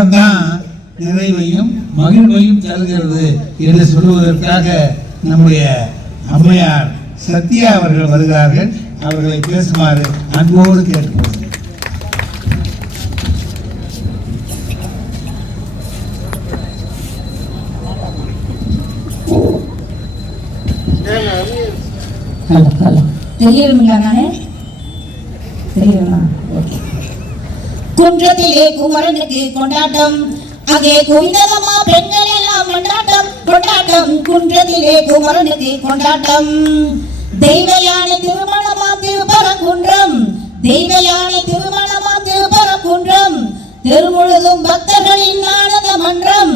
மரணம் தான் நிறைவையும் மகிழ்வையும் தருகிறது என்று சொல்வதற்காக நம்முடைய அம்மையார் சத்யா அவர்கள் வருகிறார்கள். அவர்களை பேசுமாறு அன்போடு கேட்டுக்கொள்கிறேன். குன்றத்திலே குமரனுக்கு கொண்டாட்டம், அங்கே குவிந்ததம்மா பெண்கள் எல்லாம் கொண்டாட்டம் கொண்டாட்டம். குன்றத்திலே குமரனுக்கு கொண்டாட்டம், தெய்வ யானை திருமணமா திருப்பரங்குன்றம், தெய்வ யானை திருமணமா திருப்பரங்குன்றம். தெருமுழுதும் பக்தர்களின் ஆனந்த மன்றம்,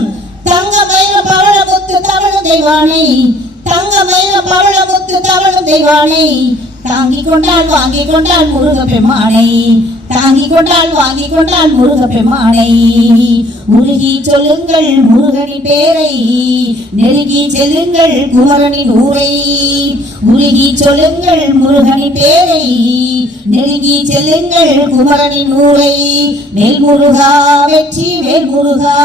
தங்க மயில பவளமுத்து தமிழ் தெய்வானை, தங்க மயில பவளமுத்து தமிழ் தெய்வானை. தாங்கிக் கொண்டாள் வாங்கிக் கொண்டாள் முருக பெம்மானை, தாங்கிக் கொண்டாள் வாங்கிக் கொண்டாள் முருக பெம்மானை. உருகி சொல்லுங்கள் முருகனின் பேரை, நெருங்கி செல்லுங்கள் குமரனின் ஊரை. உருகி சொல்லுங்கள் முருகனின் பேரை, நெருங்கி செல்லுங்கள் குமரனின் ஊரை. வேல் முருகா வெற்றி வேல் முருகா,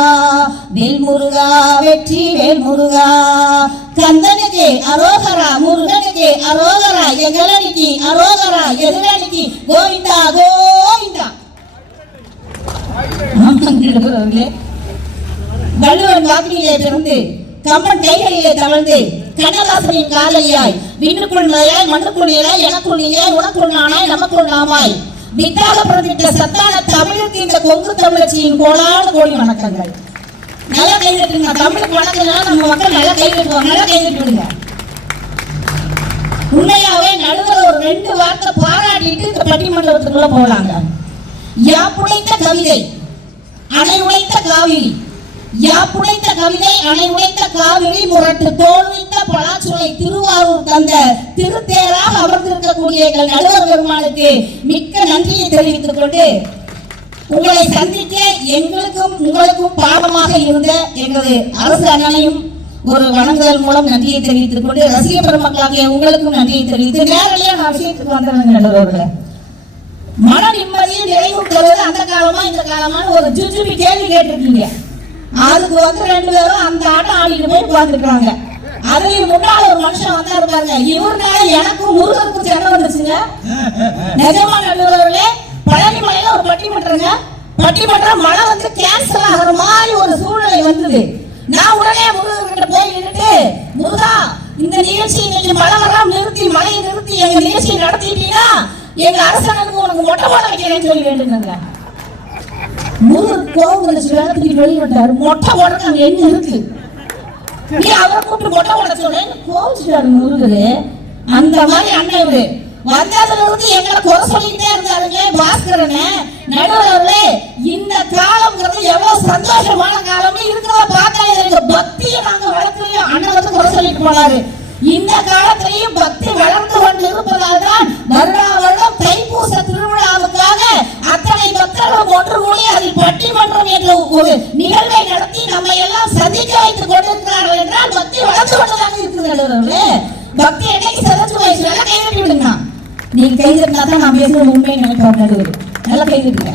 வேல் முருகா வெற்றி வேல் முருகா. கந்தனுக்கு அரோகரா, முருகனுக்கு அரோகரா, எங்களனுக்கு அரோகரா, எதிரனுக்கு கோவிந்தா கோவிந்தா. வள்ளுவன் வாக்கிலே பிறந்து கம்பன் கைகளிலே தவழ்ந்து கண்ணதாசனின் காதலியாய் விண்ணுக்குள் நோயாய் மண்ணுக்குள் நீராய் எனக்குள் நீயாய் உனக்குள் நானாய் நமக்குள் நாமாய் வித்தாக பிறந்திட்ட சத்தான தமிழுக்கு இந்த கொங்கு தமிழச்சியின் கோடான கோடி வணக்கங்கள். நல்லா கை தட்டுங்க. தமிழுக்கு வணக்கம்னா நம்ம மக்கள் நல்லா கை தட்டுவாங்க. நல்லா கை தட்டுங்க. உண்மையாவே நடுவர் ஒரு 2 வார்த்தை பாராட்டிட்டு இந்த பட்டிமன்றத்துக்குள்ள போலாங்க. யாப்புடைத்த கவிதை அணை உடைத்த காவிரி, யாப்புடைத்த கவிதை அணை உடைத்த காவிரி, முரட்டு தோல் வைத்த பலாச்சுளை திருவாரூர் தந்த திருத்தேராக அமர்ந்திருக்கக்கூடிய எங்கள் நடுவர் பெருமானுக்கு மிக்க நன்றியை தெரிவித்துக் கொண்டு, உங்களை சந்திக்க எங்களுக்கும் உங்களுக்கும் பாடமாக இருந்த எங்களது அரசு அண்ணனையும் ஒரு வணங்குதல் மூலம் நன்றியை தெரிவித்துக் கொண்டு, ரசிக பெருமக்களாகிய உங்களுக்கும் நன்றியை தெரிவித்து நேரடியா நான் விஷயத்துக்கு வந்துடுறேங்க. மன நிம்மதியை நிறைவு தருவது அந்த காலமா இந்த காலமான ஒரு ஜுஜுபி கேள்வி கேட்டிருக்கீங்க. அதுக்கு வந்து 2 பேரும் அந்த ஆட்டம் ஆடிட்டு போய் உட்கார்ந்துருக்காங்க. அதுலயும் முன்னால ஒரு மனுஷன் வந்தா இருப்பாங்க. இவருனால எனக்கும் முருகனுக்கும் சண்டை வந்துருச்சுங்க. நிஜமா நடுவர்களே, பழனி மலையில ஒரு பட்டிமன்றங்க, பட்டிமன்றம் மழை வந்து கேன்சல் ஆகிற மாதிரி ஒரு சூழ்நிலை வந்தது. நான் உடனே முருகன்கிட்ட போய் நின்றுட்டு, முருகா இந்த நிகழ்ச்சி இன்னைக்கு மழை வராம நிறுத்தி மழையை நிறுத்தி எங்க நிகழ்ச்சியை நடத்திட்டீங்கன்னா எங்க அரசாங்கத்துக்கு உனக்கு மொட்டை போட வைக்கிறேன்னு சொல்லி கேட்டுங்க. முருகன் கோவம் வந்துச்சு, வேகத்துக்கு வெளியிட்டாரு. மொட்டை போடுறது அங்க என்ன இருக்கு, நீ அவரை கூப்பிட்டு மொட்டை போட சொல்றேன்னு கோவிச்சுட்டாரு முருகரு. அந்த மாதிரி அண்ணன் இவரு வந்ததுல இருந்து எங்களை குறை சொல்லிட்டே இருந்தாருங்க பாஸ்கரனே. நடுவர்களே, இந்த காலம்ங்கிறது எவ்வளவு சந்தோஷமான காலம் இருக்கிறத பார்த்தா எனக்கு பக்தியை நாங்க வளர்க்கலையும் அண்ணன் வந்து குறை சொல்லிட்டு போனாரு. இந்த காலத்திலையும் பக்தி வளர்ந்து கொண்டு இருப்பதால் தான் வருடா வருடம் தைப்பூச திருவிழாவுக்காக அத்தனை பக்தர்களும் ஒன்று கூடி அதில் பட்டிமன்றம் என்ற ஒரு நிகழ்வை நடத்தி நம்ம எல்லாம் சந்திக்க வைத்துக் கொண்டிருக்கிறார்கள் என்றால் பக்தி வளர்ந்து கொண்டுதான் இருக்குது. நடுவர்களே, பக்தி என்னைக்கு சதத்து வயசுல கைவிட்டு விடுங்க. நீங்க கைதிருந்தா தான் நான் பேசுறது உண்மை நினைக்கிறோம். நடுவர் நல்லா கைதிருக்க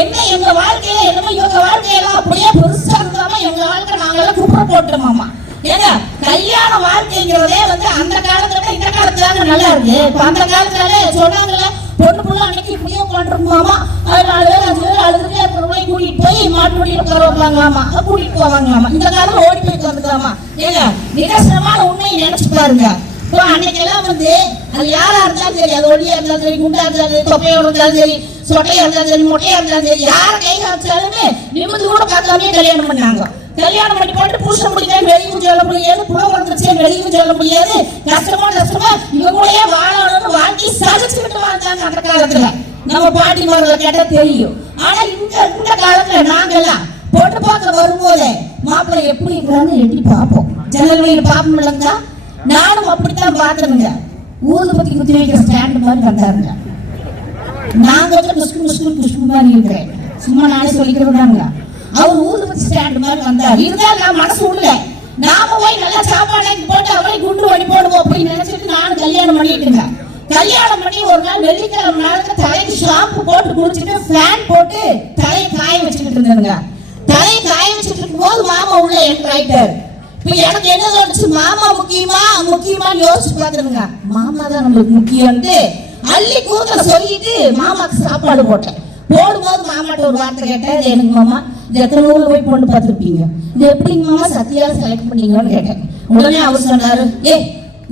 என்ன எங்க வாழ்க்கையில என்னமோ இவங்க வாழ்க்கையெல்லாம் அப்படியே பெருசா இருந்தாம எங்க வாழ்க்கை நாங்கெல்லாம் குப்பை போட்டோமாமா. ஏங்க கல்யாண வாழ்க்கைங்கிறதே வந்து அந்த காலத்துல இந்த காலத்துல நல்லா இருக்கு. இப்ப அந்த காலத்துல சொன்னாங்கல்ல, பொண்ணு புள்ள அன்னைக்கு இப்படியே உட்காந்துருக்குமாமா, 4 பேர் 5 பேர் அழுதுட்டு அப்புறம் கூட்டிட்டு போய் மாட்டு வண்டியில உட்கார வைப்பாங்களாமா, கூட்டிட்டு போவாங்களாமா. இந்த காலம் ஓடி போய் உட்காந்துக்கலாமா. ஏங்க நிதர்சனமான உண்மையை நினைச்சு பாருங்க. இப்போ அன்னைக்கெல்லாம் வந்து அது யாரா இருந்தாலும் சரி, அது ஒல்லியா இருந்தாலும் சரி, குண்டா இருந்தாலும் சரி, தொப்பையோட இருந்தாலும் சரி, சொட்டையா இருந்தாலும் சரி, மொட்டையா இருந்தாலும் சரி, யார கை காமிச்சாலுமே நிமிந்து கூட பார்க்காமயே கல்யாணம் பண்ணாங்க. கல்யாணம் பண்ணி போட்டு புருஷன் முடிக்க வெளியும் சொல்ல முடியாது, புறம் வந்துருச்சு வெளியும் சொல்ல முடியாது. கஷ்டமா இவங்க கூடயே வாழணும்னு வாழ்க்கை சகிச்சுக்கிட்டு வாழ்ந்தாங்க அந்த காலத்துல. நம்ம பாட்டிமார்களை கேட்டா தெரியும். ஆனா இந்த காலத்துல நாங்கெல்லாம் பொண்ணு பார்க்க வரும்போது மாப்பிள்ளை எப்படி இருக்கிறான்னு எட்டி பார்ப்போம், ஜனவரியில் பார்ப்போம் இல்லைங்க. நானும் அப்படித்தான் பார்த்தனுங்க. ஊதுபத்தி குத்தி வைக்கிற ஸ்டாண்ட் மாதிரி வந்தாருங்க. நான் கொஞ்சம் குஷ்கு மாதிரி இருக்கிறேன், சும்மா நானே சொல்லிக்கிறேங்க. அவர் ஊதுபத்தி ஸ்டாண்ட் மாதிரி வந்தார். இருந்தாலும் நான் மனசு உள்ள நாம போய் நல்லா சாப்பாடு போட்டு அவரை குண்டு வழி போடுவோம் அப்படின்னு நினைச்சிட்டு நானும் கல்யாணம் பண்ணிட்டுங்க. கல்யாணம் பண்ணி ஒரு நாள் வெள்ளிக்கிழமை நாளுக்கு தலைக்கு ஷாம்பு போட்டு குளிச்சுட்டு ஃபேன் போட்டு தலையை காய வச்சுக்கிட்டு இருந்தாங்க. தலையை காய வச்சுட்டு இருக்கும்போது மாமா உள்ள என்டர் ஆயிட்டாரு. இப்ப எனக்கு என்ன தோணுச்சு, மாமா முக்கியமான்னு யோசிச்சு பார்த்துருங்க. மாமா தான் நம்மளுக்கு முக்கியம்ட்டு அள்ளி கூந்தல சொல்லிட்டு மாமாக்கு சாப்பாடு போட்டேன். போடும்போது மாமாட்ட ஒரு வார்த்தை கேட்டேன், இது எனக்கு மாமா இது எத்தனை ஊர்ல போய் பொண்ணு பார்த்துருப்பீங்க, இது எப்படிங்க மாமா சத்தியால செலக்ட் பண்ணீங்கன்னு கேட்டேன். உடனே அவர் சொன்னாரு,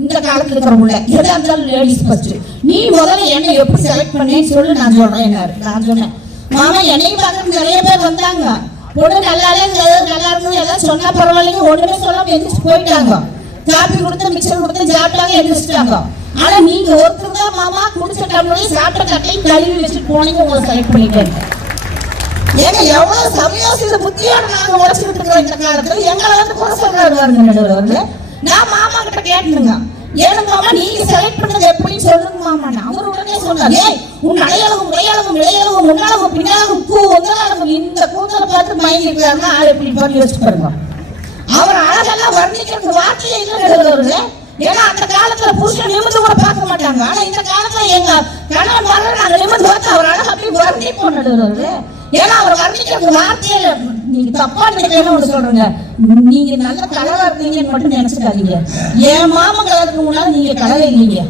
இந்த காலத்துல இருக்கிறவங்கள எதா இருந்தாலும் லேடிஸ் ஃபர்ஸ்ட், நீ முதல்ல என்ன எப்படி செலக்ட் பண்ணேன்னு சொல்லி நான் சொல்றேன். நான் சொன்னேன், மாமா என்னையும் பார்க்க நிறைய பேர் வந்தாங்க, பொண்ணு நல்லா இருக்குது எல்லாம் சொன்னா பரவாயில்லைங்க, ஒண்ணுமே சொல்லாம எந்திரிச்சு போயிட்டாங்க. காப்பி கொடுத்து மிக்சர் கொடுத்து சாப்பிட்டாங்க, எந்திரிச்சிட்டாங்க. ஆனா நீங்க ஒருத்தர் தான் மாமா குடிச்ச டம்ளரையும் சாப்பிட்ட தட்டையும் கழுவி வச்சுட்டு போனீங்க, உங்களை செலக்ட் பண்ணிட்டேன். ஏங்க எவ்வளவு சமயோசித புத்தியோட நாங்க உழைச்சிட்டு இருக்கிறோம் இந்த காலத்துல. எங்களை வந்து குறை சொல்றாரு. நான் மாமா கிட்ட கேட்டுங்க, ஏனுங்க மாமா நீங்க செலக்ட் பண்ணது எப்படின்னு சொல்லுங்க மாமா. அவர் உடனே சொன்னார், உன் அடையாளம் இடையாளம் இடையாளம் முன்னாளம் பின்னாலும் இந்த கூந்தலை பார்த்து மயங்கி இருக்காருன்னா ஆள் எப்படி பண்ணி வச்சு பாருங்க. அவர் அழகெல்லாம் வர்ணிக்கிறது வார்த்தையே இல்லை. ஏன்னா அந்த காலத்துல புருஷன் நிமிர்ந்து கூட பார்க்க மாட்டாங்க. ஆனா இந்த காலத்துல எங்க கணவன் மகள் நாங்க நிமிர்ந்து பார்த்து அவர் அழகா அப்படி வர்ணிப்போம் நடுவது. ஏன்னா அவர் வர்ணிக்கிறது வார்த்தையில. நீங்க தப்பா நினைக்கிறேன்னு சொல்றீங்க, நீங்க நல்ல கலரா இருக்கீங்கன்னு மட்டும் நினைச்சுக்காதீங்க. என் மாமா கலருக்கு முன்னால நீங்க கலரே இல்லைங்க.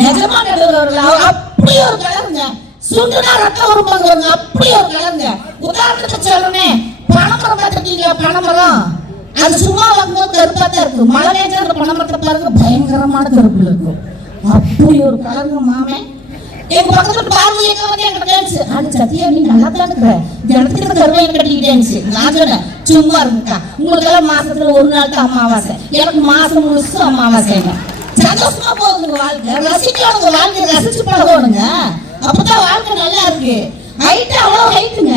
நிஜமா நடுவர்கள் அப்படி ஒரு கலருங்க, சுண்டுனா ரத்தம் வருவாங்க, அப்படி ஒரு கலருங்க. உதாரணத்துக்கு சொல்லுனே, பனைமரம் பார்த்துருக்கீங்க, பனைமரம் அது சும்மா வரும்போது கருப்பா தான் இருக்கு, மழை நேரம் அந்த பனைமரத்தை பாருங்க பயங்கரமான கருப்புல இருக்கும். அப்படி ஒரு கலருங்க மாமே. எங்க பக்கத்துல பார்வை எங்க வந்து என்கிட்ட கேட்டுச்சு, அது சத்தியா நீ நல்லா தான் இருக்கிற, இந்த இடத்துக்கு கருவை கட்டிக்கிட்டேன்னு. நான் சொன்னேன், சும்மா இருக்குக்கா, உங்களுக்கு எல்லாம் மாசத்துல ஒரு நாள் தான் அமாவாசை, எனக்கு மாசம் முழுசும் அமாவாசைங்க. சந்தோஷமா போகுதுங்க வாழ்க்கை, ரசிக்கணும் வாழ்க்கை, ரசிச்சு பழகணுங்க, அப்பதான் வாழ்க்கை நல்லா இருக்கு. ஹைட் அவ்வளவு ஹைட்டுங்க,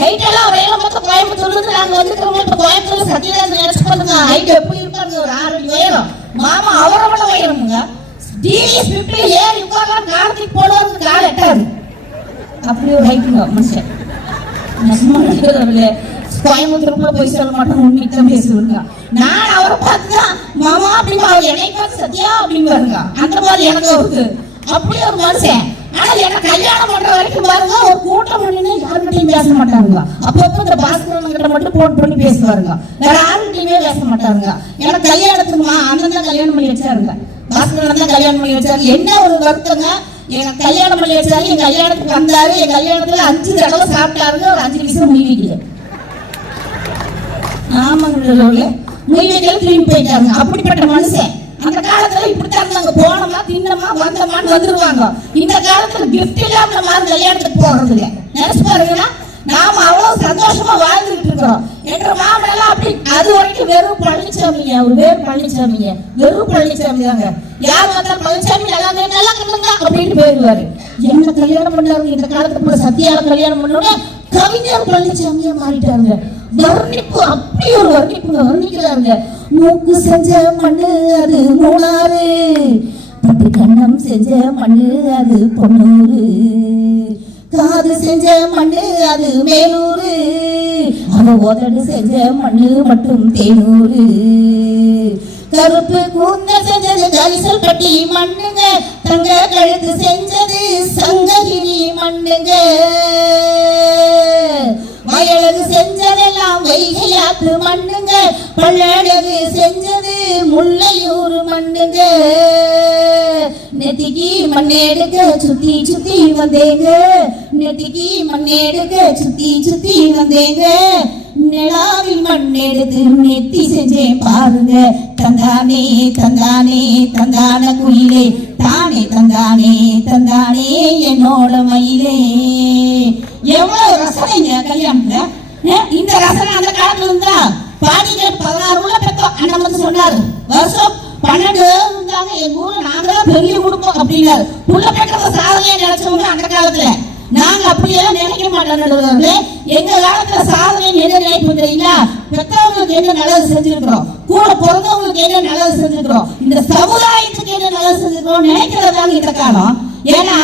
ஹைட் எல்லாம் வேலை மொத்தம் கோயம்புத்தூர்ல இருந்து நாங்க வந்துருக்கிறோம். இப்ப கோயம்புத்தூர்ல சத்தியராஜ் நினைச்சு பாருங்க, ஹைட் எப்படி இருப்பாருங்க, ஒரு 6 அடி உயரம். மாமா அவரை விட உயரமுங்க. டிவிஎஸ் 50 ஏறி உட்காரலாம், காலத்துக்கு போடுவாரு, கால் எட்டாது. அப்படி ஒரு ஹைட்டுங்க மனுஷன். கோயம்புத்தூருக்குள்ள போய் சொல்ல மாட்டோம், உண்மைக்கு பேசுவாங்க. நான் அவரை பார்த்துதான் மாமா அப்படின்னு, அவர் என்னை பார்த்து சத்தியா அப்படின்னு பாருங்க. அந்த மாதிரி எனக்கு இருக்கு. அப்படி ஒரு மனுஷன். ஆனா என்ன கல்யாணம் பண்ற வரைக்கும் பாருங்க, ஒரு கூட்டம் பண்ணினா யாருக்கிட்டையும் பேச மாட்டாங்க. அப்பப்ப இந்த பாஸ்கரன் கிட்ட மட்டும் போன் பண்ணி பேசுவாருங்க, வேற யாருக்கிட்டையுமே பேச மாட்டாங்க. எனக்கு கல்யாணத்துக்குமா அண்ணன் தான் கல்யாணம் பண்ணி வச்சாருங்க, பாஸ்கரன் தான் கல்யாணம் பண்ணி வச்சாரு. என்ன ஒரு வருத்தங்க, எனக்கு கல்யாணம் பண்ணி வச்சாரு, என் கல்யாணத்துக்கு வந்தாரு, என் கல்யாணத்துல 5 தடவை சாப்பிட்டாருங்க, ஒரு 5 நிமிஷம் முடிவிக்கல. ஆமாங்க, முடிவிக்கல திரும்பி போயிட்டாருங்க. அப்படிப்பட்ட மனுஷன். அந்த காலத்துல இப்படித்தான் இருந்தாங்க, போனோமா தின்னமா வந்தோமான்னு வந்துருவாங்க. இந்த காலத்துல கிஃப்ட் இல்லாம நம்ம கல்யாணத்துக்கு போறது இல்லை. நினைச்சு பாருங்கன்னா, நாம அவ்வளவு சந்தோஷமா வாழ்ந்துட்டு இருக்கிறோம். என்ற மாமனெல்லாம் அப்படி அது வரைக்கும் வெறும் பழனிசாமிங்க, அவர் வேறு பழனிசாமிங்க, வெறும் பழனிசாமி தாங்க. யார் வந்தாலும் பழனிசாமி நல்லா கண்ணுங்க அப்படின்னு போயிடுவாரு. என்ன கல்யாணம் பண்ணாரு இந்த காலத்துக்குள்ள, சத்தியால கல்யாணம் பண்ணோட கவிஞர் பழனிசாமியா மாறிட்டாருங்க. வர்ணிப்பு அப்படி ஒரு வர்ணிப்புங்க, வர்ணிக்கிறாருங்க. மூக்கு செஞ்ச மண்ணு அது மூணாறு, பட்டு கண்ணம் செஞ்ச மண்ணு அது பொன்னூறு, காது செஞ்ச மண்ணு அது மேலூரு, அவ உதடு செஞ்ச மண்ணு மட்டும் தேனூரு, கருப்பு கூந்த செஞ்சது கரிசல் பட்டி மண்ணுங்க, தங்க கழுத்து செஞ்சது சங்ககிரி மண்ணுங்க, வயலகு செஞ்சதெல்லாம் வைகையாத்து மண்ணுங்க, பல்லழகு செஞ்சது முல்லையூர் மண்ணுங்க, நெத்திக்கு மண்ணெடுக்க சுத்தி சுத்தி வந்தேங்க, நெத்திக்கு மண்ணெடுக்க சுத்தி சுத்தி வந்தேங்க, நிலாவில் மண்ணெடுத்து நெத்தி செஞ்சேன் பாருங்க, தந்தானே தந்தானே தந்தான குயிலே, தானே தந்தானே தந்தானே என்னோட மயிலே. எவ்வளவு ரசனைங்க கல்யாணத்துல. இந்த ரசனை அந்த காலத்துல இருந்தா பாடிகள் 16 உள்ள பெற்றோம். அண்ணன் வந்து சொன்னாரு, வருஷம் 12 இருந்தாங்க எங்க ஊர்ல, நாங்கதான் பெரிய குடும்பம் அப்படின்னாரு. உள்ள பெற்றத சாதனையா நினைச்சவங்க அந்த காலத்துல. நாங்க அப்படியெல்லாம் நினைக்க மாட்டோம். எங்க காலத்துல சாதனை என்ன நினைப்பு தெரியுங்களா, பெற்றவங்களுக்கு என்ன நல்லது செஞ்சிருக்கிறோம், கூட பிறந்தவங்களுக்கு என்ன நல்லது செஞ்சிருக்கிறோம், இந்த சமுதாயத்துக்கு என்ன நல்லது செஞ்சிருக்கிறோம் நினைக்கிறதாங்க இந்த காலம். ஏன்னா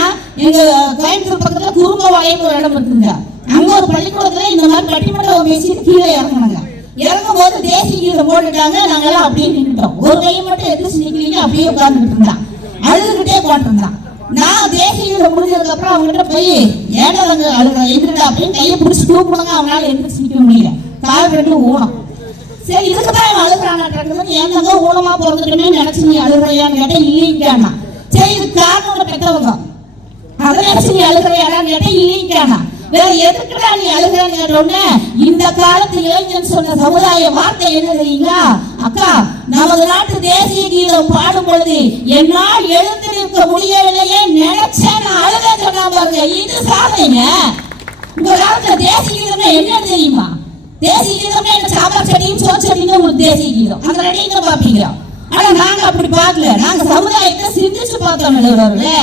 எங்க கோயம்புத்தூர் பக்கத்துல குறும்பவாயம் ஒரு இடம் இருக்குங்க, அங்க ஒரு பள்ளிக்கூடத்துல இந்த மாதிரி பட்டிமன்றம் பேசிட்டு கீழே இறங்கினாங்க. இறங்கும் போது தேசிய கீழே போட்டுட்டாங்க, நாங்கெல்லாம் அப்படியே நின்றுட்டோம். ஒரு கையை மட்டும் எதிர்த்து நிக்கிறீங்க, அப்படியே உட்கார்ந்துட்டு இருந்தான். அழுதுகிட்டே உட்காந்துருந்தான். நான் தேசிய கீதம் முடிஞ்சதுக்கு அப்புறம் அவங்ககிட்ட போய் ஏடா அழுகிற எந்திரிடா அப்படின்னு கையை பிடிச்சி தூக்குனாங்க. அவனால எந்திரிச்சு நிற்க முடியல, கால் ரெண்டும் ஊனம். சரி இதுக்குதான் இவன் அழுகிறான்னு ஏன் தங்க ஊனமா பிறந்துட்டுமே நினைச்சு நீ அழுகிறையான்னு கேட்டா இல்லைங்கானா. சரி இது காரணம் பெற்றவங்க அதை நினைச்சு நீ அழுகிறையாடான்னு கேட்டா இல்லைங்கானா. வேற எதுக்குடா நீ அழுகிறான்னு கேட்டோன்னே இந்த காலத்து இளைஞன் சொன்ன சமுதாய வார்த்தை என்ன தெரியுங்களா? அக்கா, நமது நாட்டு தேசிய கீதம் பாடும் பொழுது என்னால் எழுந்து நிற்க முடியவில்லையே, நினைச்சேன் நான் அழுத சொன்னா பாருங்க. இது சாதனைங்க. உங்க காலத்துல தேசிய கீதம்னா என்ன தெரியுமா? தேசிய கீதம்னா என்ன? சாம்பார் சட்டியும் சோறு சட்டியும் உங்களுக்கு தேசிய கீதம் அந்த ரெண்டையும் பாப்பீங்க. ஆனா நாங்க அப்படி பார்க்கல. நாங்க சமுதாயத்தை சிந்திச்சு பார்த்தோம். எழுதுறவர்களே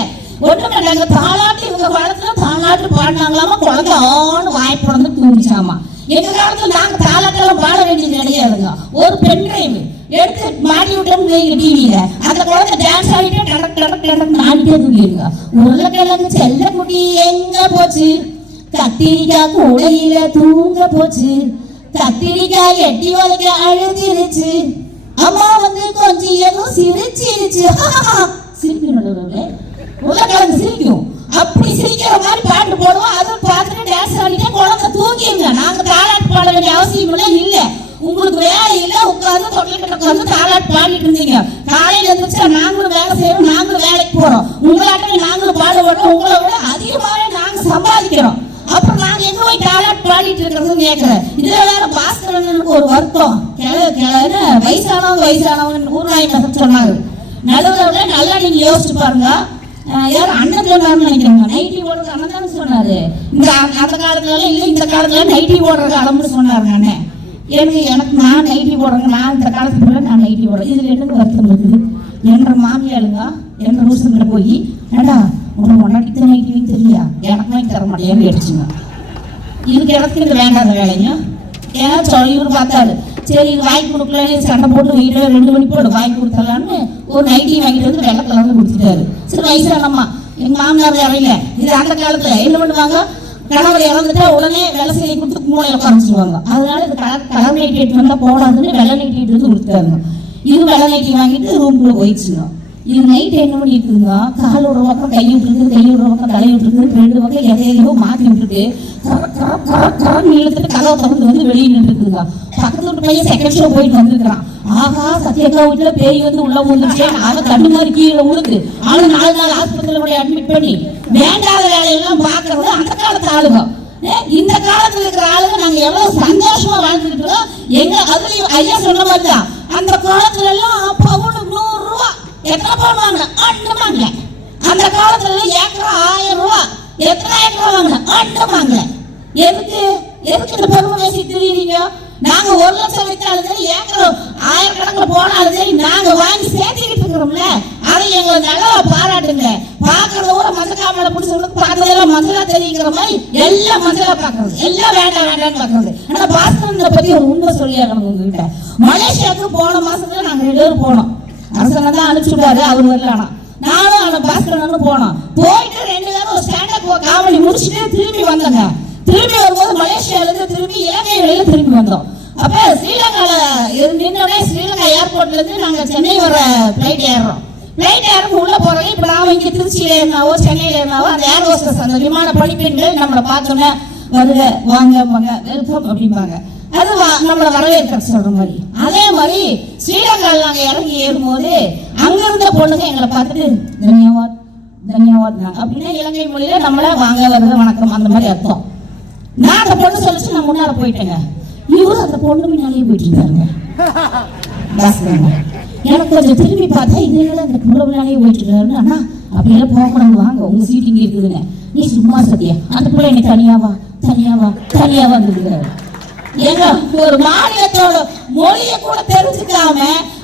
ஒண்ணுமே நாங்க தாளாட்டு இவங்க காலத்துல தாளாட்டு பாடினாங்களாமா, குழந்தை ஆணு வாய்ப்புறந்து தூங்கிச்சாமா. எங்க காலத்துல நாங்க தாளாட்டெல்லாம் பாட வேண்டியது கிடையாதுங்க. ஒரு பென் டிரைவ் எடுத்து மாட்டி விட்டோம்னு டிவியில அந்த குழந்தை டான்ஸ் ஆடிட்டு டடக் டடக் டடக் ஆடிட்டே தூங்கிடுங்க. உருளைக்கிழங்கு செல்லக்குட்டி எங்க போச்சு, கத்திரிக்காய் கூடையில தூங்க போச்சு, கத்திரிக்காய் எட்டி வளைக்க அழுதிருச்சு, அம்மா வந்து கொஞ்சம் ஏதோ சிரிச்சிருச்சு. சிரிக்கணும், உருளைக்கிழங்கு சிரிக்கும். அப்படி சிரிக்கிற மாதிரி பாட்டு போடுவோம். அதை பார்த்துட்டு டான்ஸ் ஆடிட்டே குழந்தை தூங்கிடுங்க. நாங்க தாளாட்டு பாட வேண்டிய அவசியம் இல்லை. உங்களுக்கு வேலை இல்லை, உட்காந்து தொட்டில் உட்காந்து தாளாட்டு பாடிட்டு இருந்தீங்க. காலையில இருந்துச்சா நாங்களும் வேலை செய்யறோம், நாங்களும் வேலைக்கு போறோம். உங்களாட்ட நாங்களும் பாடுபடுறோம். உங்களை விட அதிகமாவே நாங்க சம்பாதிக்கிறோம். அப்புறம் நாங்க எங்க போய் தாளாட்டு பாடிட்டு இருக்கிறதுன்னு கேட்கிறேன். இதுல வேற பாஸ்கரனுக்கு ஒரு வருத்தம். கிளன்னு வயசானவங்க ஊர்நாய் மெசப் சொன்னாங்க. நடுவில் நல்லா நீங்க யோசிச்சு பாருங்க. யாரும் அண்ணன் சொன்னாருன்னு நினைக்கிறேங்க. நைட்டி ஓடுறது அண்ணன் தானே சொன்னாரு. இந்த அந்த காலத்துல இல்லை, இந்த காலத்துல நைட்டி ஓடுற காலம்னு சொன்னாருங்க அண்ணன். எனக்கு நான் நைட்டி போடுறேங்க. நான் இந்த காலத்துக்குள்ள நான் நைட்டி போடுறேன். இதுல என்ன வருத்தம் இருக்குது? என்ற மாமியாளுங்க என்ற ரூசுங்கிட்ட போய் ஏண்டா உனக்கு முன்னாடி நைட்டி வாங்கி தெரியா, எனக்கு வாங்கி தர மாட்டேன்னு கேட்டுச்சுங்க. இதுக்கு இடத்துக்கு வேண்டாத வேலைங்க. ஏன்னா சொல்லி இவர் பார்த்தாரு, சரி இது வாங்கி கொடுக்கலன்னு சண்டை போட்டு வீட்டில் 2 மணி போட்டு வாங்கி கொடுத்தலான்னு ஒரு நைட்டி வாங்கிட்டு வந்து வெள்ளை கலர்ந்து கொடுத்துட்டாரு. சரி வயசானம்மா எங்க மாமனார் இறையில இது அந்த காலத்துல என்ன பண்ணுவாங்க, கணவர் இறந்துட்டா உடனே வெள்ளை செய்ய கொடுத்து மூளையில உட்காந்துருவாங்க. அதனால இது கலர் நைட்டி எடுத்து வந்தா போடாதுன்னு வெள்ளை நைட்டி எடுத்து வந்து கொடுத்துட்டாங்க. இது வெள்ளை நைட்டி வாங்கிட்டு ரூம்குள்ள போயிடுச்சுங்க. இது நைட்டு என்ன பண்ணி இருக்குதுங்க, கால் ஒரு பக்கம் கை விட்டுருக்கு, கை ஒரு பக்கம் தலை விட்டுருக்கு, 2 பக்கம் எதையோ மாற்றி விட்டுருக்கு. இழுத்துட்டு கதவை திறந்து வந்து வெளியே நின்று இருக்குதுங்க. பக்கத்து வீட்டு பையன் செகண்ட் ஷோ போயிட்டு வந்துருக்கான். ஆஹா சத்யக்கா வீட்டுல பேய் வந்து உள்ள வந்துருச்சு. அவன் தண்ணி மாதிரி கீழே உழுது அவனு 4 நாள் ஆஸ்பத்திரியில போய் அட்மிட் பண்ணி வேண்டாத வேலையெல்லாம் பாக்குறது அந்த காலத்து ஆளுங்க. இந்த காலத்துல இருக்கிற ஆளுங்க நாங்க எவ்வளவு சந்தோஷமா வாழ்ந்துட்டு இருக்கோம். எங்க அதுலயும் ஐயா சொன்ன மாதிரிதான் அந்த காலத்துல எல்லாம் பவுனுக்கு 100 ரூபா எத்தனை பவுன் வாங்கின அண்ணுமாங்க. அந்த காலத்துல ஏக்கரா 1000 ரூபா எத்தனை ஏக்கரா வாங்கின அண்ணுமாங்க. எதுக்கு இந்த பெருமை பேசி தெரியுறீங்க? நாங்க 1 லட்சம் வித்தாலும் சரி, ஏக்கர் 1000 கணக்குல போனாலும் சரி, நாங்க வாங்கி சேர்த்துக்கிட்டு இருக்கிறோம்ல. அதை எங்களை நல்லா பாராட்டுங்க. பாக்குறத கூட மஞ்சக்காமல பிடிச்சவங்களுக்கு பாக்குறதெல்லாம் மஞ்சளா தெரியுங்கிற மாதிரி எல்லாம் மஞ்சளா பாக்குறது, எல்லாம் வேண்டாம்னு பாக்குறது. ஆனா பாஸ்கரனை பத்தி ஒரு உண்மை சொல்லியாகணும் உங்ககிட்ட. மலேசியாவுக்கு போன மாசத்துல நாங்க 2 பேரும் போனோம். அரசனை தான் அனுப்பிச்சுட்டாரு, அவர் வரலாம். நானும் அவனை பாஸ்கரனும் போனோம். போயிட்டு 2 பேரும் ஒரு ஸ்டாண்டப் காமெடி முடிச்சுட்டு திரும்பி வந்தோங்க. திரும்பி வரும்போது மலேசியால இருந்து திரும்பி இலங்கை வழியில திரும்பி வந்தோம். அப்ப ஸ்ரீலங்கால நின்னோடனே ஸ்ரீலங்கா ஏர்போர்ட்ல இருந்து நாங்க சென்னை வர பிளைட் ஏறுறோம். பிளைட் ஏறும் உள்ள போறோம். இப்ப நாம இங்க திருச்சியில இருந்தாவோ சென்னையில இருந்தாவோ அந்த ஏர் ஹோஸ்டஸ் அந்த விமான பணிப்பெண்கள் நம்மளை பார்த்தோன்னே வருக வாங்க வெல்கம் அப்படிம்பாங்க. அது நம்மளை வரவேற்க சொல்ற மாதிரி. அதே மாதிரி ஸ்ரீலங்கால நாங்க இறங்கி ஏறும்போது அங்க இருந்த பொண்ணுங்க எங்களை பார்த்துட்டு தன்யவாத் அப்படின்னா இலங்கை மொழியில நம்மள வாங்க வருது வணக்கம் அந்த மாதிரி அர்த்தம். நான் அந்த பொண்ணு சொல்லிச்சு, நான் முன்னால போயிட்டேங்க. இவரு அந்த பொண்ணு முன்னாலேயே போயிட்டு இருக்காருங்க. எனக்கு கொஞ்சம் திரும்பி பார்த்தா இதுல அந்த புள்ள முன்னாலேயே போயிட்டு இருக்காருன்னு. அண்ணா அப்படியெல்லாம் போகக்கூடாது, வாங்க உங்க சீட் இங்க இருக்குதுங்க. நீ சும்மா சத்தியா அந்த பிள்ளை என்னை தனியாவா இருந்துருக்காரு. எங்க ஒரு மாநிலத்தோட மொழியை கூட தெரிஞ்சுக்காம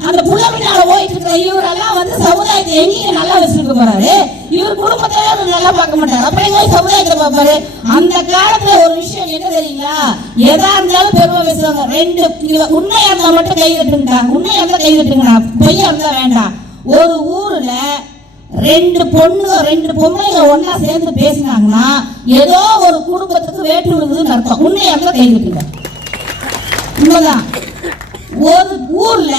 அந்த புள்ள பின்னால போயிட்டு இருக்கிற இவரெல்லாம் வந்து சமுதாயத்தை எங்கேயும் நல்லா வச்சிருக்க போறாரு. இவர் குடும்பத்தை நல்லா பார்க்க மாட்டாரு. அப்புறம் எங்க சமுதாயத்தை பார்ப்பாரு. அந்த காலத்துல ஒரு விஷயம் என்ன தெரியுங்களா, எதா இருந்தாலும் பெருமை பேசுவாங்க. 2 உண்மையா இருந்தா மட்டும் கை தட்டுங்கடா, உண்மையா இருந்தா கை தட்டுங்கடா, பொய்யா இருந்தா வேண்டாம். ஒரு ஊர்ல 2 பொம்பளைங்க ஒன்னா சேர்ந்து பேசினாங்கன்னா ஏதோ ஒரு குடும்பத்துக்கு வேற்று இருக்குதுன்னு அர்த்தம். உண்மையா இருந்தா கை தட்டுங்க. உண்மைதான். ஒரு ஊர்ல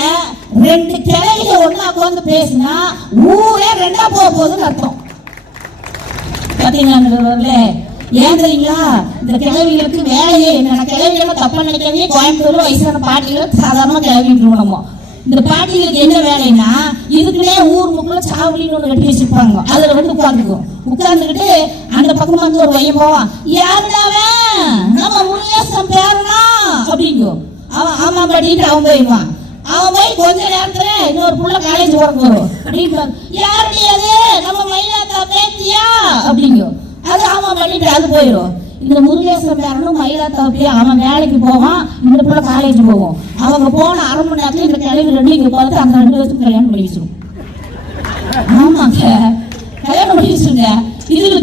ரெண்டு கிளையில ஒண்ணா உட்கார்ந்து பேசினா ஊரே ரெண்டா போக போகுதுன்னு அர்த்தம். பாத்தீங்களா? ஏன் தெரியுங்களா? இந்த கிழவிகளுக்கு வேலையே என்ன? கிழவிகளை தப்பா நினைக்காதே. கோயம்புத்தூர்ல வயசான பாட்டிகள் சாதாரணமா கிளவிட்டு நம்ம இந்த பாட்டிகளுக்கு என்ன வேலைன்னா, இதுக்குன்னே ஊர் முக்குள்ள சாவடின்னு ஒண்ணு கட்டி வச்சிருப்பாங்க. அதுல வந்து உட்கார்ந்துக்கும். உட்கார்ந்துக்கிட்டு அந்த பக்கமா வந்து ஒரு பையன் போவான். யாருடாவன்? நம்ம முருகேசன் பேருனா அப்படிங்கும். அவன் ஆமா பாட்டிட்டு அவன் போயிடுவான். அவன் போய் கொஞ்ச நேரத்துல இன்னொரு புள்ள காலேஜ் போறக்கு வரும். அப்படின்னு யாருடைய அது? நம்ம மயிலாத்தா பேத்தியா அப்படிங்கும். அது ஆமா பண்ணிட்டு அது போயிடும். இந்த முருகேசன் பேரனும் மயிலாத்தா போய் அவன் வேலைக்கு போவான், இந்த புள்ள காலேஜ் போவோம். அவங்க போன அரை மணி நேரத்துல இந்த கிழவி ரெண்டு இங்க பார்த்து அந்த 2 வருஷத்துக்கு கல்யாணம் பண்ணி வச்சிரும். ஆமாங்க, கல்யாணம் பண்ணி வச்சிருங்க.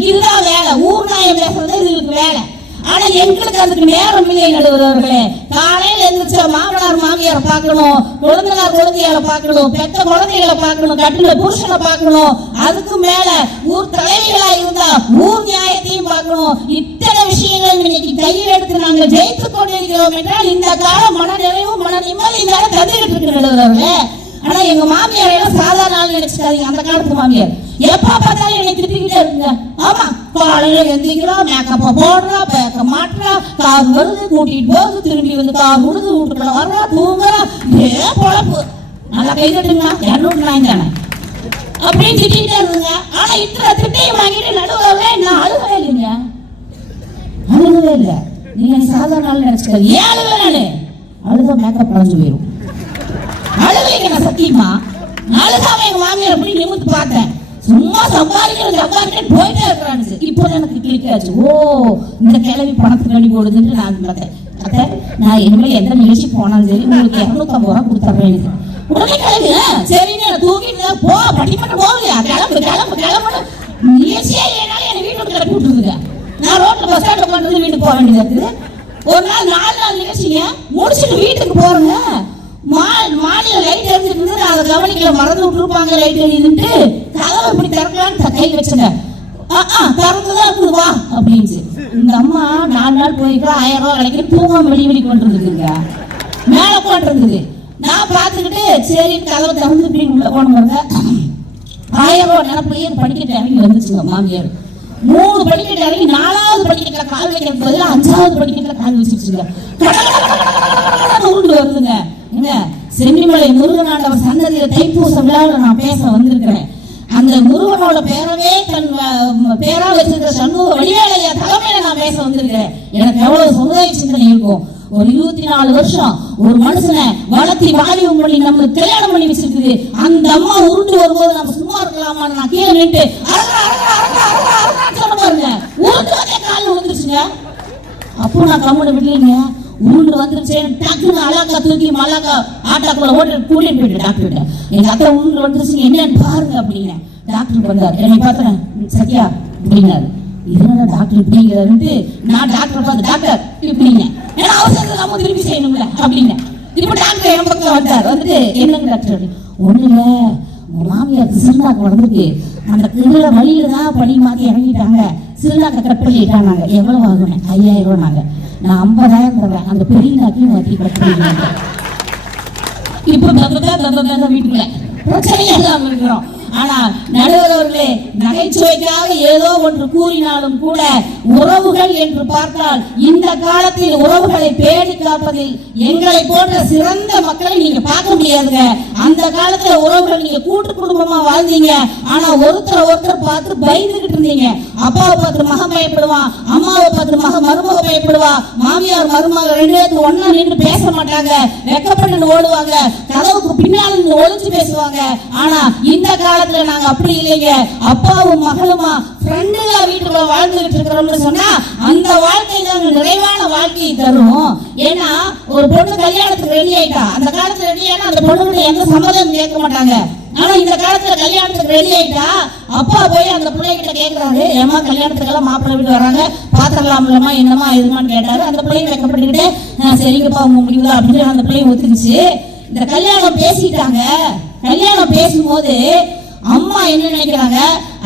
இதுதான் வேலை. ஊர் நாயம் பேசுறது இதுக்கு வேலை. ஆனா எங்களுக்கு அதுக்கு நேரம் இல்லை நடுவர்களே. காலையில எழுந்திரிச்ச மாமனார் மாமியாரை பார்க்கணும், குழந்தைனார் குழந்தைகளை பார்க்கணும், பெத்த குழந்தைகளை பார்க்கணும், கட்டில புருஷனை பார்க்கணும். அதுக்கு மேல ஊர் தலைவிகளா இருந்தா ஊர் நியாயத்தையும் பார்க்கணும். இத்தனை விஷயங்கள் இன்னைக்கு கையில் எடுத்து நாங்கள் ஜெயித்துக் கொண்டிருக்கிறோம் என்றால் இந்த கால மன நிறைவு மன நிம்மதி தந்துகிட்டு இருக்கு நடுவர்களே. ஆனா எங்க மாமியார் எல்லாம் சாதாரண ஆள் நினைச்சுக்காதீங்க. அந்த காலத்து மாமியார் எப்ப பார்த்தாலும் என்னை திட்டிக்கிட்டே இருக்குங்க. ஆமா, காலையில எந்திரிக்கிறோம், மேக்கப்ப போடுறா, பேக்க மாட்டுறா, கார் வருது கூட்டிட்டு போகுது, திரும்பி வந்து கார் விடுது, வீட்டுக்குள்ள வர்றா, தூங்குறா, இதே பொழப்பு. நல்லா கை தட்டுங்களா? 200 நாய் தானே அப்படின்னு திட்டிகிட்டே இருந்துங்க. ஆனா இத்தனை திட்டையும் வாங்கிட்டு நடுவில் நான் அழுகவே இல்லைங்க. அழுகவே இல்லை. நீங்க சாதாரண ஆள் நினைச்சுக்காது. ஏன் அழுவேன்? அழுத மேக்கப் பழஞ்சு போயிடும். அழுகைங்க நான் சத்தியமா அழுகாம எங்க மாமியார் அப்படி நிமிர்ந்து பார்த்தேன். சும்மா சம்பாதிக்கிறேன் போயிட்டே இருக்கிறான்னு. இப்போ எனக்கு கிளிக் ஆச்சு. ஓ, இந்த கிழவி பணத்துக்கு அடி போடுதுன்னு நான் பார்த்தேன். அத்தை, நான் இனிமேல் எந்த நிகழ்ச்சி போனாலும் சரி உங்களுக்கு 250 ரூபா கொடுத்துட்றேன். உடனே கிளம்பி சரின்னு தூக்கிட்டு போ, பட்டிமன்றம் போகலையா? கிளம்பு கிளம்பு கிளம்பு. நிகழ்ச்சியே இல்லைனாலும் என்னை வீட்டுக்கு கிளப்பி விட்டுருங்க. நான் ரோட்ல பஸ் ஸ்டாண்ட் உட்காந்து வீட்டுக்கு போக வேண்டியது இருக்குது. ஒரு நாள் 4 நாள் நிகழ்ச்சிங்க முடிச்சுட்டு வீட்டுக்கு போறேங்க. மாடியில லைட் எரிஞ்சிட்டு அதை கவனிக்கல, மறந்து விட்டுருப்பாங்க லைட் எரிஞ்சுட்டு. கதவை இப்படி திறக்கலான்னு கை வச்சுங்க. திறந்துதான் இருக்குது வா அப்படின்னு. இந்த அம்மா 4 நாள் போயிருக்கா, 1000 ரூபாய் கிடைக்கிட்டு தூங்காம வெளி கொண்டிருக்குங்க. மேல போட்டிருக்குது. நான் பார்த்துக்கிட்டு சரி கதவை திறந்து இப்படி உள்ள போன பாருங்க. 1000 ரூபாய் நினைப்பிலேயே படிக்கட்டு இறங்கி வந்துச்சுங்க மாமியார். 3 படிக்கட்டு இறங்கி 4வது படிக்கட்டுல கால் வைக்கிறது பதில் 5வது படிக்கட்டுல கால் வச்சுச்சுங்க. உருண்டு வருதுங்க. சென்னிமலை முருகனாண்டவர் சன்னதியில தைப்பூச விழாவில் நான் பேச வந்திருக்கிறேன். அந்த முருகனோட பேரவே தன் பேரா வச்சிருக்கிற சண்முக வடிவேலையா தலைமையில நான் பேச வந்திருக்கிறேன். எனக்கு எவ்வளவு சமுதாய சிந்தனை இருக்கும். ஒரு 24 வருஷம் ஒரு மனுஷனை வளர்த்தி வாலிபம் பண்ணி நம்மளுக்கு கல்யாணம் பண்ணி வச்சிருக்குது. அந்த அம்மா உருண்டு வரும்போது நம்ம சும்மா இருக்கலாமான்னு நான் கீழே நின்று சொல்ல பாருங்க. உருண்டு வந்தே காலில் வந்துருச்சுங்க. அப்போ நான் கம்முன்னு விடலைங்க. உருண்டு வந்துருச்சு. டக்குன்னு அழகா தூக்கி மலாக்கா ஆட்டாக்குள்ள ஓட்டு கூட்டிட்டு போயிட்டு டாக்டர் எங்க அத்தை உருண்டு வந்துருச்சு என்னன்னு பாருங்க அப்படின்னு டாக்டர் வந்தார். என்னை பார்த்தேன் சத்யா அப்படின்னாரு. இதனால டாக்டர் இப்படிங்கிறாருன்ட்டு நான் டாக்டர் பார்த்து டாக்டர் இப்படிங்க ஏன்னா அவசரத்தை நம்ம திருப்பி செய்யணும்ல அப்படின்னு. இப்ப டாக்டர் என் பக்கம் வந்தார். வந்துட்டு என்னங்க டாக்டர்? ஒண்ணு இல்ல, உங்க மாமியாருக்கு சிறுநாக்கு வளர்ந்துருக்கு. அந்த கிருல வழியில தான் பணி மாத்தி இறங்கிட்டாங்க. சிறுநாக்க கட் பண்ணிட்டாங்க. எவ்வளவு ஆகணும்? 5000 ரூபாய். நாங்க நான் 50,000 தர்றேன். அந்த பெரிய நாக்கையும் மாத்தி கட் பண்ணிடுறாங்க. இப்ப வீட்டுக்குள்ள பிரச்சனையா இல்லாம இருக்கிறோம். ஆனா நடுவர்களே, நகைச்சுவைக்காக ஏதோ ஒன்று கூறினாலும் கூட உறவுகள் என்று பார்த்தால் இந்த காலத்தில் உறவுகளை பேணி காப்பதில் எங்களை போன்ற சிறந்த மக்களை நீங்க பார்க்க முடியாதுங்க. அந்த காலத்துல உறவுகள் நீங்க கூட்டு குடும்பமா வாழ்ந்தீங்க. ஆனா ஒருத்தர் பார்த்து பயந்துகிட்டு இருந்தீங்க. அப்பாவை பார்த்து மகன் பயப்படுவான், அம்மாவை பார்த்து மருமக பயப்படுவா, மாமியார் மருமக 2 பேருக்கு ஒன்னா நின்று பேச மாட்டாங்க, வெக்கப்பட்டு ஓடுவாங்க, கதவுக்கு பின்னால் ஒளிஞ்சு பேசுவாங்க. ஆனா இந்த காலத்துல நாங்க அப்படி இல்லைங்க. அப்பாவும் மகளுமா ஃப்ரெண்டுகளா வீட்டுக்குள்ள வாழ்ந்துகிட்டு இருக்கிறோம்னு சொன்னா அந்த வாழ்க்கை தான் நிறைவான வாழ்க்கையை தரும். ஏன்னா ஒரு பொண்ணு கல்யாணத்துக்கு ரெடி ஆயிட்டா, அந்த காலத்துல ரெடி ஆனா அந்த பொண்ணுகிட்ட எந்த சம்மதம் கேட்க மாட்டாங்க. ஆனா இந்த காலத்துல கல்யாணத்துக்கு ரெடி ஆயிட்டா அப்பா போய் அந்த பிள்ளைகிட்ட கேட்கறாரு, ஏமா கல்யாணத்துக்கெல்லாம் மாப்பிள்ளை வீட்டு வராங்க பாத்திரலாம் இல்லமா என்னமா எதுமான்னு கேட்டாரு. அந்த பிள்ளைங்க வைக்கப்பட்டுக்கிட்டு சரிங்கப்பா உங்க முடிவுதான் அப்படின்னு அந்த பிள்ளைங்க ஒத்துக்குச்சு. இந்த கல்யாணம் பேசிட்டாங்க. கல்யாணம் பேசும்போது அம்மா என்ன நினைக்கிறாங்க,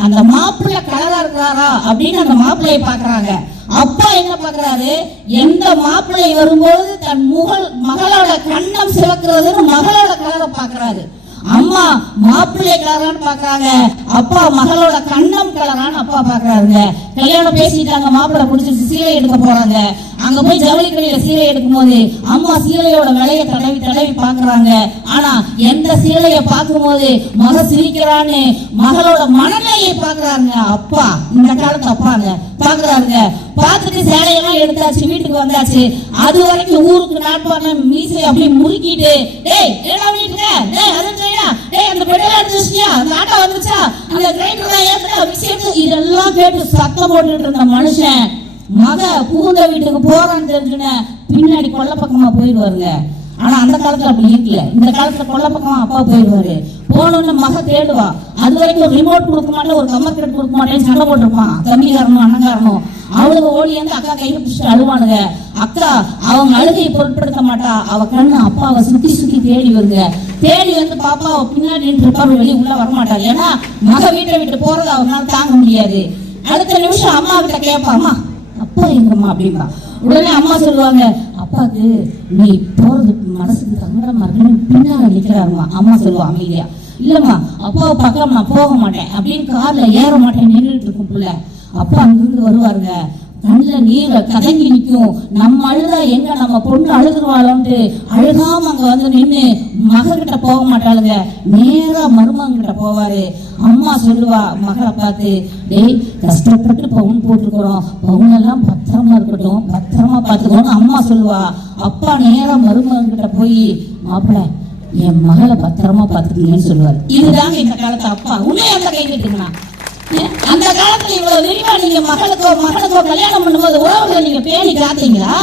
அந்த மாப்பிள்ளை கலரா இருக்கிறாரா அப்படின்னு அந்த மாப்பிள்ளையை பாக்குறாங்க. அப்பா என்ன பாக்குறாரு, எந்த மாப்பிள்ளை வரும்போது தன் மகளோட கண்ணம் சிவக்கிறதுன்னு மகளோட கலரை பாக்குறாரு. அம்மா மாப்பிள்ளை கலரான்னு பாக்குறாங்க, அப்பா மகளோட கண்ணம் கலரான்னு அப்பா பாக்குறாருங்க. கல்யாணம் பேசிட்டாங்க, மாப்பிள்ளை பிடிச்சிட்டு சீலை எடுக்க போறாங்க. அங்க போய் ஜவுளி கடையில சீலை எடுக்கும் போது அம்மா சீலையோட விலைய தடவி தடவி பாக்குறாங்க. ஆனா எந்த சீலைய பார்க்கும் போது மக சிரிக்கிறான்னு மகளோட மனநிலையை பாக்குறாங்க. அப்பா இந்த காலத்து அப்பாங்க பாக்குறாருங்க. பார்த்துட்டு சேலையெல்லாம் எடுத்தாச்சு, வீட்டுக்கு வந்தாச்சு. அது வரைக்கும் ஊருக்கு நாட்பான மீசை அப்படியே முறுக்கிட்டு, டேய் என்ன வீட்டுல டேய் அது டேய் அந்த பெடல எடுத்துச்சியா, அந்த ஆட்டோ வந்துச்சா, அந்த கிரைண்டர்ல ஏத்துற விஷயத்து இதெல்லாம் கேட்டு சத்தம் போட்டுட்டு இருந்த மனுஷன் மக பூந்த வீட்டுக்கு போறான்னு தெரிஞ்சுன பின்னாடி கொல்ல பக்கமா போயிடுவாருங்க. ஆனா அந்த காலத்துல அப்படி இருக்கல. இந்த காலத்துல கொல்ல பக்கமா அப்பா போயிடுவாரு. போனோன்னு மக தேடுவா. அது வரைக்கும் ஒரு ரிமோட் கொடுக்க மாட்டேன், ஒரு கம்மர் கட் கொடுக்க மாட்டேன்னு சண்டை போட்டிருப்பான் தம்பிக்காரனும் அண்ணங்காரனும். அவளுக்கு ஓடி வந்து அக்கா கையில பிடிச்சிட்டு அழுவானுங்க. அக்கா அவங்க அழுகையை பொருட்படுத்த மாட்டா. அவ கண்ணு அப்பாவை சுத்தி சுத்தி தேடி வருங்க. தேடி வந்து பாப்பா பின்னாடி நின்று வெளியே உள்ள வரமாட்டாரு. ஏன்னா மக வீட்டை விட்டு போறது அவங்களால தாங்க முடியாது. அடுத்த நிமிஷம் அம்மா கிட்ட கேட்பா, அம்மா அப்பா எங்கம்மா அப்படின்பா. உடனே அம்மா சொல்லுவாங்க, அப்பாவுக்கு நீ போறது மனசுக்கு சங்கடமா இருக்குன்னு பின்னால நிக்கிறாருமா. அம்மா சொல்லுவா அமைதியா, இல்லம்மா அப்பாவை பார்க்காம நான் போக மாட்டேன் அப்படின்னு கார்ல ஏற மாட்டேன் நின்றுட்டு இருக்கும் பிள்ளை. அப்பா அங்கிருந்து வருவாருங்க. கண்ணுல நீரை கதங்கி நிற்கும். நம்ம அழுதா எங்க நம்ம பொண்ணு அழுதுருவாளோன்ட்டு அழுகாம அங்க வந்து நின்று மகக்கிட்ட போக மாட்டாளுங்க, நேரா மருமகிட்ட போவாரு. அம்மா சொல்லுவா மகளை பார்த்து, டேய் கஷ்டப்பட்டு பவுன் போட்டுருக்கிறோம், பவுனெல்லாம் பத்திரமா இருக்கட்டும், பத்திரமா பார்த்துக்கோன்னு அம்மா சொல்லுவா. அப்பா நேரா மருமகிட்ட போய், மாப்பிள்ள என் மகளை பத்திரமா பார்த்துக்கீங்கன்னு சொல்லுவாரு. இதுதாங்க இந்த காலத்து அப்பா. உண்மையை அந்த கை கட்டுங்கண்ணா. அந்த காலத்துல இவ்வளவு விரிவா நீங்க மகளுக்கோ கல்யாணம் பண்ணும்போது உறவுகளை நீங்க பேணி காத்தீங்களா?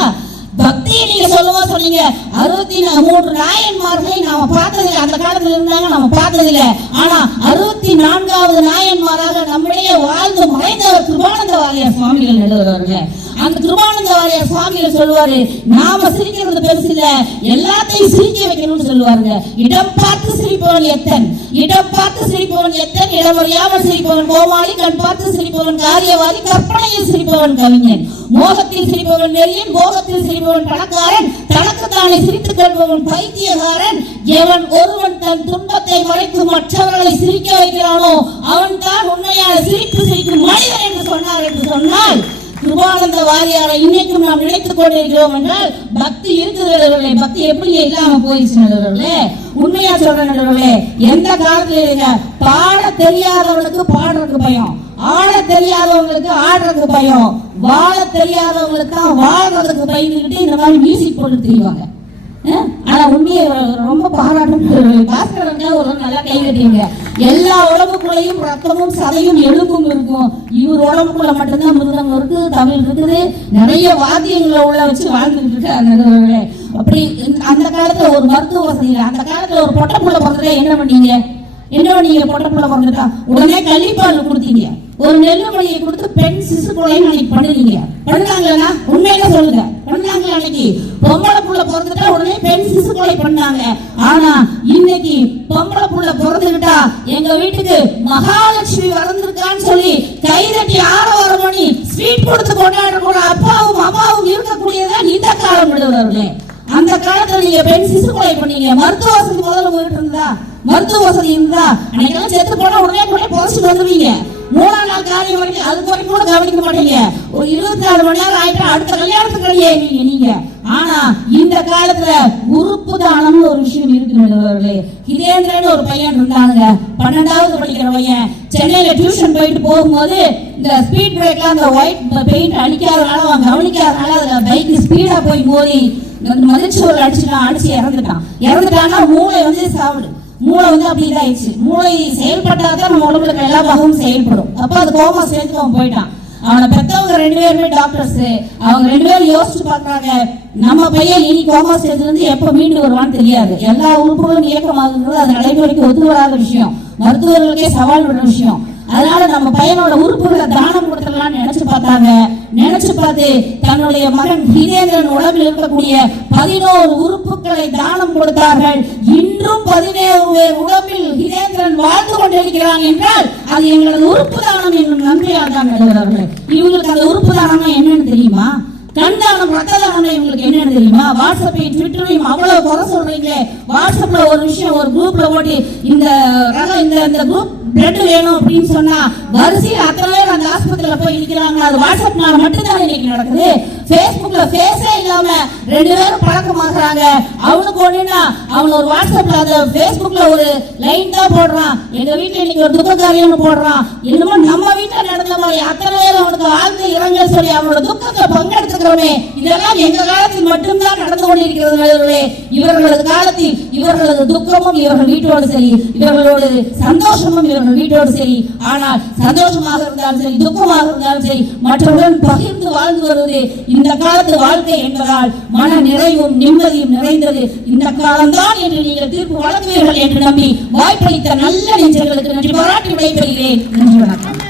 பக்தியை நீங்க சொல்லுவோம் சொன்னீங்க. 63 நாயன்மார்களை நாம பார்த்ததில்லை. அந்த காலத்துல இருந்தாங்க, நாம பார்த்ததில்லை. ஆனா 64வது நாயன்மாராக நம்மிடையே வாழ்ந்து மறைந்தவர் கிருபானந்த வாரியார் சுவாமிகள் எழுதுவார்கள். அந்த கிருபானந்த வாரியார் சுவாமிகள் சொல்லுவாரு, நாம சிரிக்கிறது பெருசு இல்ல, எல்லாத்தையும் சிரிக்க வைக்கணும்னு சொல்லுவாருங்க. இடம் பார்த்து சிரிப்பவன் எத்தன், இடம் பார்த்து சிரிப்பவன் எத்தன், இடம் அறியாமல் சிரிப்பவன் கோமாளி, கண் பார்த்து சிரிப்பவன் காரியவாதி, கற்பனையில் சிரிப்பவன் கவிஞன், மோகத்தில் சிரிப்பவன் நெறியன், போகத்தில் சிரிப்பவன் பணக்காரன், தனக்குத்தானே சிரித்துக் கொள்பவன் பைத்தியகாரன். எவன் ஒருவன் தன் துன்பத்தை மறைத்து மற்றவர்களை சிரிக்க வைக்கிறானோ அவன் தான் உண்மையான சிரிப்பு சிரிக்கும் மனிதன் என்று சொன்னார். என்று சொன்னால் கிருபானந்த வாரியாரை இன்னைக்கும் நாம் நினைத்துக் கொண்டிருக்கிறோம் என்றால் பக்தி இருக்கிறவர்களே. பக்தி எப்படி இல்லாம போயிடுச்சு. உண்மையா சொல்றே, எந்த காலத்துல பாட தெரியாதவங்களுக்கு பாடுறதுக்கு பயம், ஆட தெரியாதவங்களுக்கு ஆடுறதுக்கு பயம், வாழ தெரியாதவங்களுக்கு தான் வாழ்றதுக்கு பயந்துகிட்டு இந்த மாதிரி மியூசிக் போட்டு தெரிவாங்க. ஆனா உண்மையை ரொம்ப பாராட்டும். பாஸ்கரங்க ஒரு நல்லா கை கட்டிங்க. எல்லா உடம்புக்குள்ளையும் ரத்தமும் சதையும் எலும்பும் இருக்கும். இவர் உடம்புக்குள்ள மட்டும்தான் மிருதம் இருக்கு, தமிழ் இருக்குது, நிறைய வாத்தியங்களை உள்ள வச்சு வாழ்ந்துட்டு இருக்காங்க. அப்படி அந்த காலத்துல ஒரு மருத்துவ வசதி, அந்த காலத்துல ஒரு பொட்டப்புள்ள பிறந்தா என்ன பண்ணீங்க? நீங்க பொட்டப்புள்ள பிறந்துட்டா உடனே கள்ளிப்பால் கொடுத்தீங்க. ஒரு நெல்லுமணியை கொடுத்து பெண் சிசு கொலைன்னு அன்னைக்கு பண்ணுவீங்க. பண்ணாங்களா? உண்மையில சொல்லுங்க, பண்ணாங்களா? அன்னைக்கு பொம்பளை புள்ள பிறந்துட்டா உடனே பெண் சிசு கொலை பண்ணாங்க. ஆனா இன்னைக்கு பொம்பளை புள்ள பிறந்துகிட்டா எங்க வீட்டுக்கு மகாலட்சுமி வளர்ந்துருக்கான்னு சொல்லி கைதட்டி 6 மணி ஸ்வீட் கொடுத்து கொண்டாடுற அப்பாவும் அம்மாவும் இருக்கக்கூடியதான் இந்த காலம் விடுவார்களே. அந்த காலத்துல நீங்க பெண் சிசு கொலை பண்ணீங்க. மருத்துவ வசதி முதல்ல போயிட்டு இருந்தா, மருத்துவ வசதி இருந்தா அன்னைக்கெல்லாம் செத்து போனா உடனே புதைச்சிட்டு வந்துருவீங்க. 3ஆம் நாள் காரியம் வரைக்கும் அது வரைக்கும் கூட கவனிக்க மாட்டீங்க. ஒரு 24 மணி நேரம் ஆயிட்டா அடுத்த கல்யாணத்துக்கு கிடையாது நீங்க. ஆனா இந்த காலத்துல உறுப்பு தானம்னு ஒரு விஷயம் இருக்கு. ஹிதேந்திரன் ஒரு பையன் இருந்தானுங்க, 12வது படிக்கிற பையன். சென்னையில டியூஷன் போயிட்டு போகும்போது இந்த ஸ்பீட் பிரேக்ல அந்த ஒயிட் பெயிண்ட் அடிக்காதனால அவன் கவனிக்காதனால அதுல பைக் ஸ்பீடா போய் மோதி மதிச்சோறு அடிச்சு இறந்துட்டான்னா மூளை வந்து சாப்பிடு. மூளை வந்து அப்படி இதாயிடுச்சு. மூளை செயல்பட்டாதான் நம்ம உடம்புல எல்லா பாகமும் செயல்படும். அப்ப அது கோமா சேர்த்து அவன் போயிட்டான். அவனை பெற்றவங்க 2 பேருமே டாக்டர்ஸ். அவங்க 2 பேரும் யோசிச்சு பாக்குறாங்க, நம்ம பையன் இனி கோமா சேர்த்துல இருந்து எப்ப மீண்டு வருவான்னு தெரியாது. எல்லா உறுப்புகளும் இயக்கமாகுறது அது நடைமுறைக்கு ஒத்து வராத விஷயம், மருத்துவர்களுக்கே சவால் விடுற விஷயம். அதனால நம்ம பையனோட உறுப்புகளை தானம் கொடுத்துடலாம்னு நினைச்சு பார்த்தாங்க. நினைச்சு பார்த்து தன்னுடைய மகன் ஹிதேந்திரன் உடம்பில் இருக்கக்கூடிய 11 உறுப்புகளை தானம் கொடுத்தார்கள். இன்றும் 17 பேர் உடம்பில் ஹிதேந்திரன் வாழ்ந்து கொண்டிருக்கிறான் என்றால் அது எங்களது உறுப்பு தானம் என்னும் நன்றியால் தான் எழுதுகிறார்கள். இவங்களுக்கு அந்த உறுப்பு தானம் என்னன்னு தெரியுமா? கண்தானம் ரத்த தானம் இவங்களுக்கு என்னன்னு தெரியுமா? வாட்ஸ்அப்பையும் ட்விட்டரையும் அவ்வளவு குறை சொல்றீங்களே, வாட்ஸ்அப்ல ஒரு விஷயம் ஒரு குரூப்ல போட்டு இந்த குரூப் பிளட் வேணும் அப்படின்னு சொன்னா வரிசையில் அத்தனை பேர் அந்த ஆஸ்பத்திரியில போய் நிக்கிறாங்க. அது வாட்ஸ்அப்னால மட்டும்தான் இன்னைக்கு நடக்குது. பேஸ்புக்ல பேஸே இல்லாம 2 பேரும் பழக்கமாகறாங்க. அவனுக்கு ஒண்ணுன்னா அவன் ஒரு வாட்ஸ்அப்ல அந்த பேஸ்புக்ல ஒரு லைன் தான் போடுறான், எங்க வீட்டுல இன்னைக்கு ஒரு துக்க காரியம்னு போடுறான். என்னமோ நம்ம வீட்டுல நடந்த மாதிரி அத்தனை பேர் அவனுக்கு ஆழ்ந்த இரங்கல் சொல்லி அவனோட துக்கத்தை பங்கெடுத்துக்கிறோமே. இதெல்லாம் எங்க காலத்தில் மட்டும்தான் நடந்து கொண்டிருக்கிறது. இவர்களது காலத்தில் இவர்களது துக்கமும் இவர்கள் வீட்டோடு சரி, இவர்களோட சந்தோஷமும் இவர்கள் வீட்டோடு சரி. ஆனால் சந்தோஷமாக இருந்தாலும் சரி, துக்கமாக இருந்தாலும் சரி, மற்றவர்கள் பகிர்ந்து வாழ்ந்து வருவது இந்த காலத்து வாழ்க்கை என்பதால் மன நிறைவும் நிம்மதியும் நிறைந்தது இந்த காலம்தான் என்று நீங்கள் தீர்ப்பு வழங்குவீர்கள் என்று நம்பி வாய்ப்பளித்த நல்ல நெஞ்சங்களுக்கு நன்றி பாராட்டி விடைபெறுகிறேன். நன்றி, வணக்கம்.